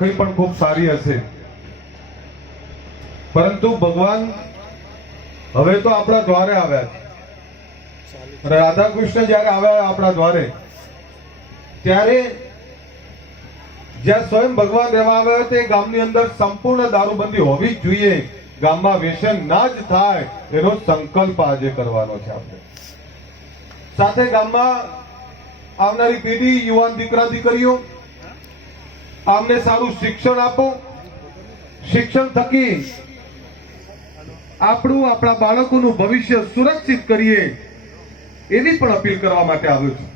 કઈ પણ ખૂબ સારી હશે. પરંતુ ભગવાન, હવે તો આપણા દ્વારે આવ્યા રાધા કૃષ્ણ જયારે આવ્યા આપણા દ્વારે, ત્યારે જ્યાં સ્વયં ભગવાન રહેવા આવ્યા તે ગામની અંદર સંપૂર્ણ દારૂબંધી હોવી જ જોઈએ. ગામમાં વ્યસન ના જ થાય, એનો સંકલ્પ આજે કરવાનો છે આપણે. સાથે ગામમાં આવનારી પેઢી, યુવાન દીકરા, દીકરીઓ આમને સારું શિક્ષણ આપો. શિક્ષણ થકી આપણું, આપણા બાળકોનું ભવિષ્ય સુરક્ષિત કરીએ. એવી પણ અપીલ કરવા માટે આવ્યો છું.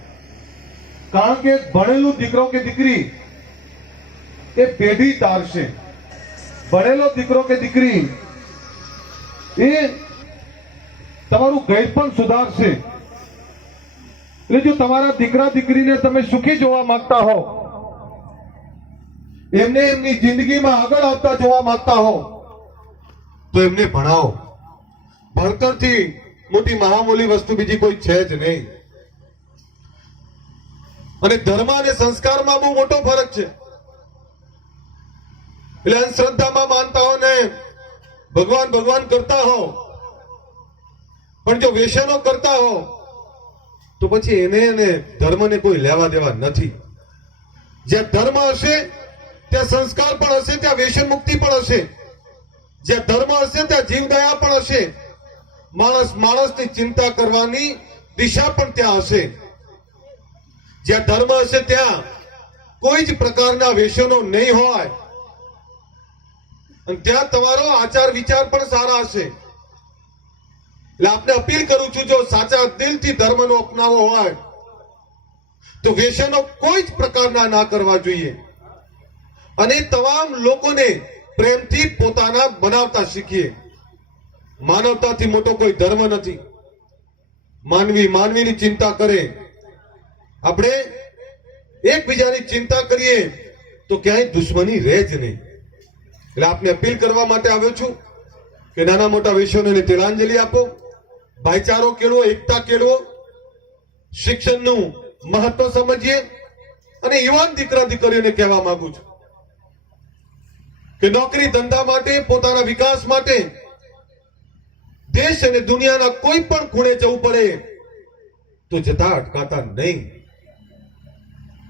કારણ કે ભણેલું દીકરો કે દીકરી એ પેઢી તારશે ભણેલો દીકરો કે દીકરી એ તમારું ઘર પણ સુધારશે. એટલે જો તમારા દીકરા દીકરીને તમે સુખી જોવા માંગતા હો એમને એમની જિંદગીમાં આગળ આવતા જોવા માંગતા હો, તો એમને ભણાવો. ભણતરથી મોટી મહામૂલી વસ્તુ બીજી કોઈ છે જ નહીં. અને ધર્મ અને સંસ્કારમાં બહુ મોટો ફરક છે. એટલે અંધશ્રદ્ધામાં માનતા હો ને ભગવાન ભગવાન કરતા હો. પણ જો વેસનો કરતા હો, તો પછી એને એને ધર્મને કોઈ લેવા દેવા નથી. જ્યાં ધર્મ હશે ત્યાં સંસ્કાર પણ હશે, ત્યાં વ્યસન મુક્તિ પણ હશે. જ્યાં ધર્મ હશે, ત્યાં જીવદયા પણ હશે. માણસ માણસની ચિંતા કરવાની દિશા પણ ત્યાં હશે. જ્યાં ધર્મ હશે, ત્યાં કોઈ જ પ્રકારના વ્યસનો નહીં હોય. અને ત્યાં તમારો આચાર વિચાર પણ સારા હશે. એટલે આપને અપીલ કરું છું, જો સાચા દિલથી ધર્મનો અપનાવો હોય, તો વ્યસનો કોઈ જ પ્રકારના ના કરવા જોઈએ. અને તમામ લોકોને પ્રેમથી પોતાના બનાવતા શીખીએ. માનવતાથી મોટો કોઈ ધર્મ નથી. માનવી માનવીની ચિંતા કરે. આપણે એકબીજાની ચિંતા કરીએ તો ક્યાંય દુશ્મની રહે જ નહીં. એટલે આપને અપીલ કરવા માટે આવ્યો છું કે નાના મોટા વિષયોને તિલાંજલિ આપો. ભાઈચારો કેળવો, એકતા કેળવો. શિક્ષણનું મહત્વ સમજીએ. અને યુવાન દીકરા દીકરીઓને કહેવા માંગુ છું. કે નોકરી ધંધા માટે, પોતાના વિકાસ માટે દેશ અને દુનિયાના કોઈ પણ ખૂણે જવું પડે, તો જતા અટકાતા નહીં.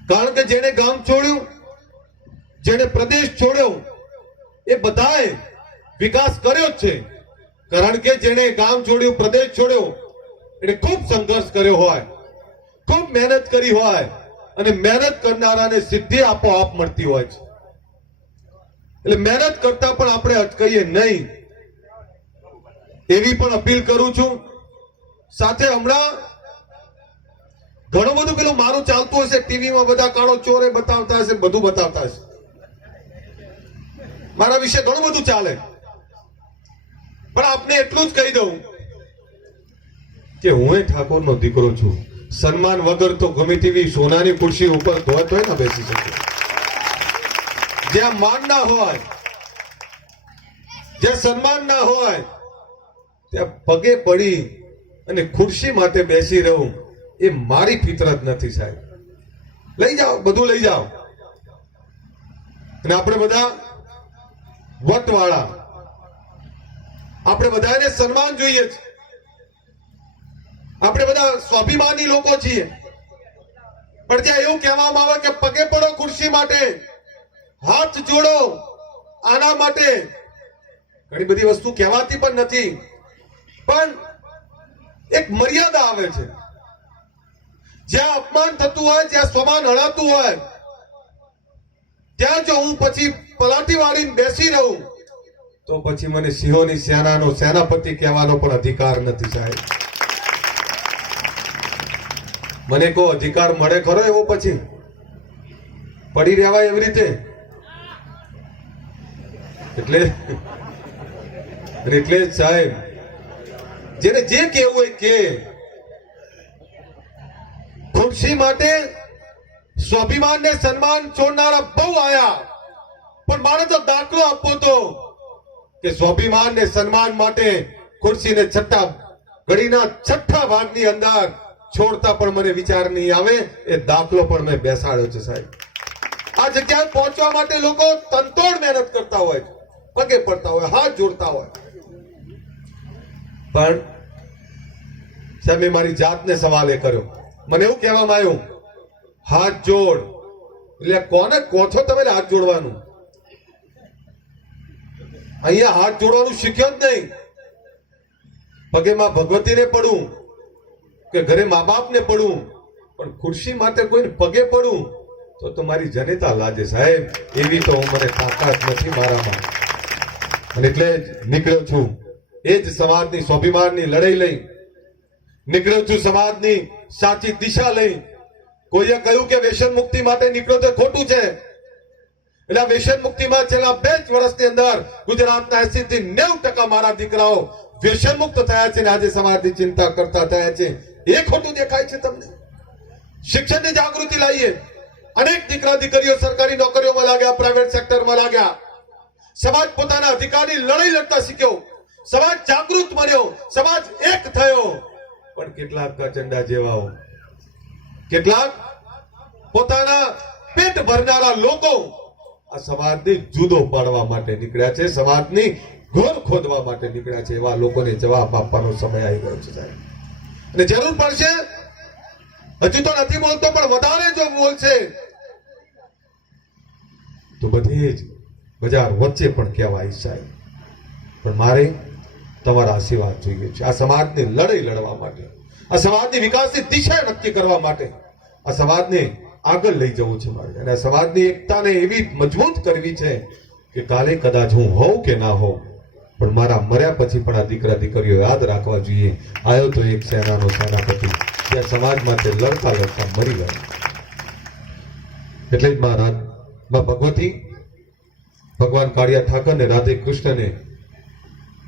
કારણ કે જેને ગામ છોડ્યું જેને પ્રદેશ છોડ્યો, એ બધાએ વિકાસ કર્યો જ છે. કારણ કે જેણે ગામ છોડ્યું, પ્રદેશ છોડ્યો, એને ખૂબ સંઘર્ષ કર્યો હોય, ખૂબ મહેનત કરી હોય, અને મહેનત કરનારાને સિદ્ધિ આપોઆપ મળતી હોય છે. એટલે મહેનત કરતા પણ આપણે અટકાઈએ નહીં. એવી પણ અપીલ કરું છું. સાથે હમણાં ઘણું બધું પેલું મારું ચાલતું હશે, ટીવીમાં બધા કાળો ચોરે બતાવતા હશે, બધું બતાવતા હશે. મારા વિશે ઘણું બધું ચાલે. પણ આપને એટલું જ કહી દઉં કે હું ઠાકોરનો દીકરો છું. સન્માન વગર તો ગમે તેવી સોનાની ખુરશી ઉપર ધોત હોય ને બેસી શકે. જ્યાં માન ના હોય, જ્યાં સન્માન ના હોય, ત્યાં પગે પડી અને ખુરશી માટે બેસી રહું, એ મારી ફિતરત નથી સાહેબ. લઈ જાઓ, બધું લઈ જાઓ. અને આપણે બધા વટવાળા, આપણે બધાને સન્માન જોઈએ છે. આપણે બધા સ્વાભિમાની લોકો છીએ. પણ ત્યાં એવું કહેવામાં આવે કે પગે પડો ખુરશી માટે. હાથ જોડો. આના માટે ઘણી બધી વસ્તુ કહેવાતી પણ નથી. પણ એક મર્યાદા આવે છે. જ્યાં અપમાન થતું હોય, જ્યાં સ્વમાન હણાતું હોય, ત્યાં જો હું પછી પલાટી વાળીને બેસી રહું, તો પછી મને સિંહોની સેનાનો સેનાપતિ કહેવાનો પણ અધિકાર નથી સાહેબ. મને કો અધિકાર મળે ખરો એવો પછી? પડી રહેવાય એવી રીતે? એટલે એટલે સાહેબ, જેને જે કેવું હોય કે ખુરશી માટે સ્વાભિમાન ને સન્માન છોડનારા બહુ આયા. પણ મારે તો દાખલો આપવો તો કે સ્વાભિમાન ને સન્માન માટે ખુરશી ને છઠ્ઠા, ઘડીના છઠ્ઠા ભાગની અંદર છોડતા પણ મને વિચાર નહીં આવે. એ દાખલો પણ મેં બેસાડ્યો છે સાહેબ. આ જગ્યાએ પહોંચવા માટે લોકો તંતોડ મહેનત કરતા હોય છે. પગે પડતા હોય, હાથ જોડતા હોય. પણ સાહેબ મારી જાતને સવાલ એ કર્યો. મને એવું કહેવામાં આવ્યું, હાથ જોડ. એટલે કોને કહો છો તમે હાથ જોડવાનું? અહીંયા હાથ જોડવાનું શીખ્યો જ નહીં. પગે માં ભગવતીને પડું કે ઘરે મા બાપને પડું, પણ ખુરશી માટે કોઈને પગે પડું, તો તમારી જનેતા લાજે સાહેબ. એવી તો મને તાકાત નથી મારામાં. અને એટલે જ નીકળ્યો છું. એ જ સમાજની સ્વાભિમાનની લડાઈ લઈ, નીકળ્યો છું સમાજની સાચી દિશા લઈ. કોઈએ કહ્યું કે વ્યસન મુક્તિ માટે નીકળ્યો તો ખોટું છે. એટલે આ મુક્તિમાં છેલ્લા બે જ વર્ષની અંદર ગુજરાતના એસી થી નેવું ટકા મારા દીકરાઓ વ્યસન મુક્ત થયા છે અને આજે સમાજની ચિંતા કરતા થયા છે. એ ખોટું દેખાય છે તમને? શિક્ષણની જાગૃતિ લાવીએ. અનેક દીકરા દીકરીઓ સરકારી નોકરીઓમાં લાગ્યા પ્રાઇવેટ સેક્ટરમાં લાગ્યા. સમાજ પોતાના અધિકારની લડાઈ લડતા શીખ્યો. સમાજ જાગૃત બન્યો. સમાજ એક થયો. પણ કેટલાક કચંડા જેવાઓ, કેટલાક પોતાના પેટ ભરનારા લોકો આ સમાજને જુદો પાડવા માટે નીકળ્યા છે, સમાજની ઘર ખોદવા માટે નીકળ્યા છે એવા લોકોને જવાબ આપવાનો સમય આવી ગયો છે સાહેબ. અને જરૂર પડશે, હજુ તો નથી બોલતો પણ વધારે જો બોલશે, તો બધી જ બજાર વચ્ચે પણ કહેવાય સાહેબ. પણ મારે તમારા આશીર્વાદ જોઈએ છે. આ સમાજની લડાઈ લડવા માટે, આ સમાજની વિકાસની દિશા નક્કી કરવા માટે આ સમાજને આગળ લઈ જવું છે મારે. અને આ સમાજની એકતાને એવી મજબૂત કરવી છે કે કાલે કદાચ હું હોઉં કે ના હોઉં, પણ મારા મર્યા પછી પણ આ દીકરા દીકરીઓ યાદ રાખવા જોઈએ. આવ્યો તો એક સેનાનો સેનાપતિ જે સમાજ માટે લડતા લડતા મરી ગયો. એટલે જ મહારાજ ભગવતી ભગવાન કાળિયા ઠાકર ને રાધે કૃષ્ણને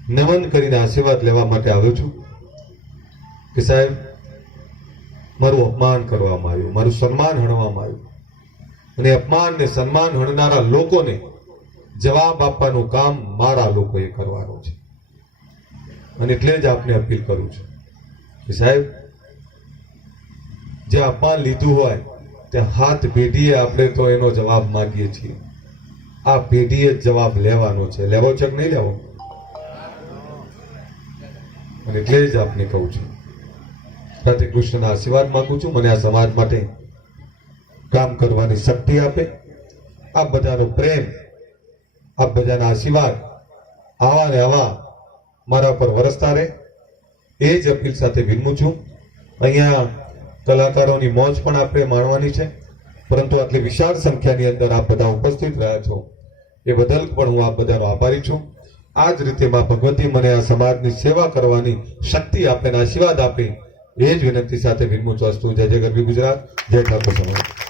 નમન કરીને આશીર્વાદ લેવા માટે આવ્યો છું કે સાહેબ, મારું અપમાન કરવામાં આવ્યું, મારું સન્માન હણવામાં આવ્યું અને અપમાન ને સન્માન હણનારા લોકોને જવાબ આપવાનું કામ મારા લોકોએ કરવાનું છે. અને એટલે જ આપને અપીલ કરું છું કે સાહેબ, જે અપમાન લીધું હોય, ત્યાં હાથ પેઢીએ આપણે તો એનો જવાબ માગીએ છીએ. આ પેઢીએ જ જવાબ લેવાનો છે. લેવો છે કે નહીં લેવો? અને એટલે જ આપને કહું છું. રાધે કૃષ્ણના આશીર્વાદ માંગુ છું. મને આ સમાજ માટે કામ કરવાની શક્તિ આપે. આ બધાનો પ્રેમ આ બધાના આશીર્વાદ આવા ને આવા મારા પર વરસતા રહે. એ જ અપીલ સાથે વિનમું છું. અહીંયા કલાકારોની મોજ પણ આપણે માણવાની છે. પરંતુ આટલી વિશાળ સંખ્યાની અંદર આપ બધા ઉપસ્થિત રહ્યા છો. એ બદલ પણ હું આપ બધાનો આભારી છું. આ જ રીતે માં ભગવતી મને આ સમાજની સેવા કરવાની શક્તિ આપે આશીર્વાદ આપે, એ જ વિનંતી સાથે વિનમું વસ્તુ જય જય ગરબી ગુજરાત, જય ઠાકોર સમાજ.